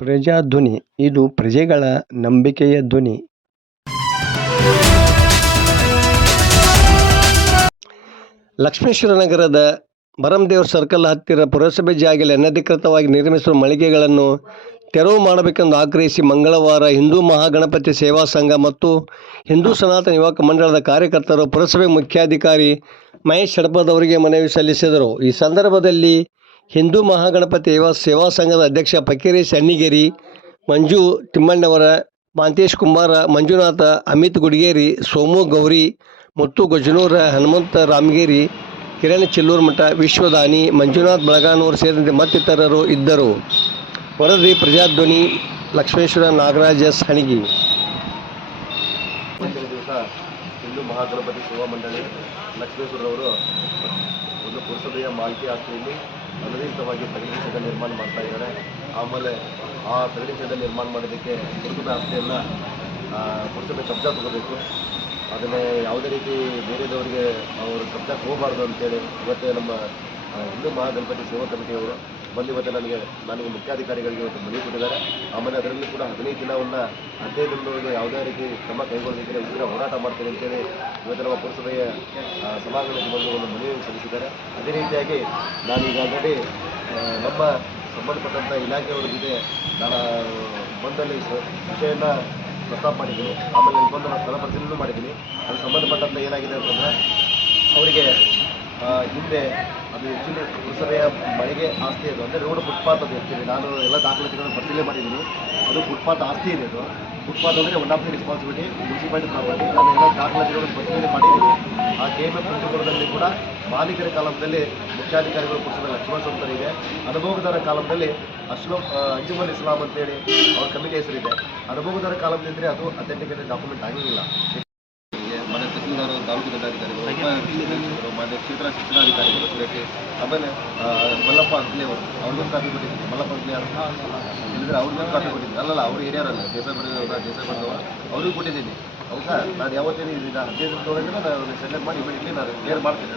ಪ್ರಜಾಧ್ವನಿ ಇದು ಪ್ರಜೆಗಳ ನಂಬಿಕೆಯ ಧ್ವನಿ. ಲಕ್ಷ್ಮೇಶ್ವರ ನಗರದ ಭರಮದೇವ್ರ ಸರ್ಕಲ್ ಹತ್ತಿರ ಪುರಸಭೆ ಜಾಗದಲ್ಲಿ ಅನಧಿಕೃತವಾಗಿ ನಿರ್ಮಿಸಿರುವ ಮಳಿಗೆಗಳನ್ನು ತೆರವು ಮಾಡಬೇಕೆಂದು ಆಗ್ರಹಿಸಿ ಮಂಗಳವಾರ ಹಿಂದೂ ಮಹಾಗಣಪತಿ ಸೇವಾ ಸಂಘ ಮತ್ತು ಹಿಂದೂ ಸನಾತನ ಯುವಕ ಮಂಡಳದ ಕಾರ್ಯಕರ್ತರು ಪುರಸಭೆ ಮುಖ್ಯಾಧಿಕಾರಿ ಮಹೇಶ್ ಹಡಪದ್ ಅವರಿಗೆ ಮನವಿ ಸಲ್ಲಿಸಿದರು. ಈ ಸಂದರ್ಭದಲ್ಲಿ ಹಿಂದೂ ಮಹಾಗಣಪತಿ ಸೇವಾ ಸಂಘದ ಅಧ್ಯಕ್ಷ ಫಕೀರೇಶ್ ಅಣ್ಣಿಗೇರಿ, ಮಂಜು ತಿಮ್ಮಣ್ಣವರ, ಮಾಂತೇಶ್ ಕುಂಬಾರ, ಮಂಜುನಾಥ, ಅಮಿತ್ ಗುಡಿಗೇರಿ, ಸೋಮು ಗೌರಿ, ಮುತ್ತು ಗಜನೂರ, ಹನುಮಂತ ರಾಮಗೇರಿ, ಕಿರಣ್ ಚಿಲ್ಲೂರಮಠ, ವಿಶ್ವದಾನಿ, ಮಂಜುನಾಥ್ ಬಳಗಾನೂರು ಸೇರಿದಂತೆ ಮತ್ತಿತರರು ಇದ್ದರು. ವರದಿ ಪ್ರಜಾಧ್ವನಿ, ಲಕ್ಷ್ಮೇಶ್ವರ ನಾಗರಾಜ ಹಣಿಗಿ. ದಿವಸ ಹಿಂದೂ ಮಹಾಗಣಪತಿ ಸೇವಾ ಮಂಡಳಿ ಲಕ್ಷ್ಮೇಶ್ವರವರು ಒಂದು ಪುರಸಭೆಯ ಮಾಲ್ಕಿ ಆಸ್ತಿಯಲ್ಲಿ ಅನಧಿಕೃತವಾಗಿ ತಗಡಿ ಶೆಡ್ ನಿರ್ಮಾಣ ಮಾಡ್ತಾ ಇದ್ದಾರೆ. ಆಮೇಲೆ ಆ ತಗಡಿ ಶೆಡ್ ನಿರ್ಮಾಣ ಮಾಡೋದಕ್ಕೆ ಪುರಸಭೆ ಆಸ್ತಿಯನ್ನು ಪುರಸಭೆ ಕಬ್ಜಾ ತಗೋಬೇಕು. ಅದನ್ನೇ ಯಾವುದೇ ರೀತಿ ಬೇರೆದವರಿಗೆ ಅವರು ಕಬ್ಜಾಕ್ಕೆ ಹೋಗಬಾರ್ದು ಅಂತೇಳಿ ಇವತ್ತೇ ನಮ್ಮ ಹಿಂದೂ ಮಹಾಗಣಪತಿ ಸೇವಾ ಕಮಿಟಿಯವರು ಬಂದು ಇವತ್ತು ನನಗೆ ಮುಖ್ಯಾಧಿಕಾರಿಗಳಿಗೆ ಇವತ್ತು ಮನವಿ ಕೊಟ್ಟಿದ್ದಾರೆ. ಆಮೇಲೆ ಅದರಲ್ಲಿ ಕೂಡ 15 ದಿನವನ್ನು 15 ದಿನದೊಳಗೆ ಯಾವುದೇ ರೀತಿ ಕ್ರಮ ಕೈಗೊಳ್ಳದಿದ್ದರೆ ಉಗ್ರ ಹೋರಾಟ ಮಾಡ್ತೇನೆ ಅಂತೇಳಿ ಇವತ್ತು ನಮ್ಮ ಪುರಸಭೆಯ ಸಭಾಂಗಣಕ್ಕೆ ಬಂದು ಒಂದು ಮನವಿ ಸಲ್ಲಿಸಿದ್ದಾರೆ. ಅದೇ ರೀತಿಯಾಗಿ ನಾನೀಗ ಆಲ್ರೆಡಿ ನಮ್ಮ ಸಂಬಂಧಪಟ್ಟಂಥ ಇಲಾಖೆಯವರ ಜೊತೆ ನಾನು ಬಂದಲ್ಲಿ ವಿಷಯನ ಪ್ರಸ್ತಾಪ ಮಾಡಿದ್ದೀನಿ. ಆಮೇಲೆ ಇಲ್ಲಿ ಬಂದು ನಾನು ಸ್ಥಳ ಪರಿಶೀಲನೆ ಮಾಡಿದ್ದೀನಿ. ಅದಕ್ಕೆ ಸಂಬಂಧಪಟ್ಟಂಥ ಏನಾಗಿದೆ ಅಂತಂದರೆ ಅವರಿಗೆ ಹಿಂದೆ ಅದು ಆ್ಯಕ್ಚುಲಿ ಪುರಸಭೆಯ ಮಳಿಗೆ ಆಸ್ತಿ ಅದು ಅಂದರೆ ರೋಡ್ ಫುಟ್ಪಾತ್ ಅದು ಆ್ಯಕ್ಚುಲಿ ನಾನು ಎಲ್ಲ ದಾಖಲಾತಿಗಳನ್ನು ಪರಿಶೀಲನೆ ಮಾಡಿದ್ದೀನಿ. ಅದು ಫುಟ್ಪಾತ್ ಆಸ್ತಿ ಇದೆ. ಅದು ಫುಟ್ಪಾತ್ ಅಂದರೆ one of the responsibility municipality property. ನಾನು ಎಲ್ಲ ದಾಖಲಾತಿಗಳನ್ನು ಪರಿಶೀಲನೆ ಮಾಡಿದ್ದೀನಿ. ಆ KMF ಪ್ರತಿಭಟನೆಯಲ್ಲಿ ಕೂಡ ಮಾಲೀಕರ ಕಾಲದಲ್ಲಿ ಮುಖ್ಯಾಧಿಕಾರಿಗಳು ಪುರಸಭೆ ಲಕ್ಷ್ಮಣ ಸಂತರಿಗೆ, ಅನುಭವದಾರ ಕಾಲದಲ್ಲಿ ಅಂಜುಮನ್ ಇಸ್ಲಾಂ ಅಂತೇಳಿ ಅವ್ರ ಕಮಿಟಿ ಹೆಸರಿದೆ. ಅನುಭವದಾರ ಕಾಲದಿದ್ದರೆ ಅದು ಅಥೆಂಟಿಕೇಟೆಡ್ ಡಾಕ್ಯುಮೆಂಟ್ ಆಗಿರಲಿಲ್ಲ. ಮನೆ ತಹಸೀಲ್ದಾರ್, ತಾಲೂಕು ದಂಡಾಧಿಕಾರಿಗಳು, ಮಾನ್ಯ ಕ್ಷೇತ್ರ ಶಿಕ್ಷಣಾಧಿಕಾರಿಗಳು ಸುರೇಶ್, ಆಮೇಲೆ ಮಲ್ಲಪ್ಪ ಅಂತ್ಲೆ ಅವರು ಅವ್ರಿಗೊಂದು ಕಾಪಿ ಕೊಟ್ಟಿದ್ದೀನಿ. ಮಲ್ಲಪ್ಪ ಅಂತ್ಲೆ ಹೇಳಿದ್ರೆ ಅವ್ರಿಗೊಂದು ಕಾಪಿ ಕೊಟ್ಟಿದ್ದೀನಿ. ಅಲ್ಲಲ್ಲ ಅವ್ರು ಏರಿಯಾರಲ್ಲ ದೇಸಾಯಿ ಅವ್ರಿಗೂ ಕೊಟ್ಟಿದ್ದೀನಿ. ಹೌದಾ, ನಾನು ಯಾವತ್ತೇನು 15 ದಿನದೊಳಗೆ ನಾನು ಸೆಲೆಕ್ಟ್ ಮಾಡಿ ಇಮಿಡಿಯೇಟ್ಲಿ ನಾನು ಕ್ಲಿಯರ್ ಮಾಡ್ತೀನಿ.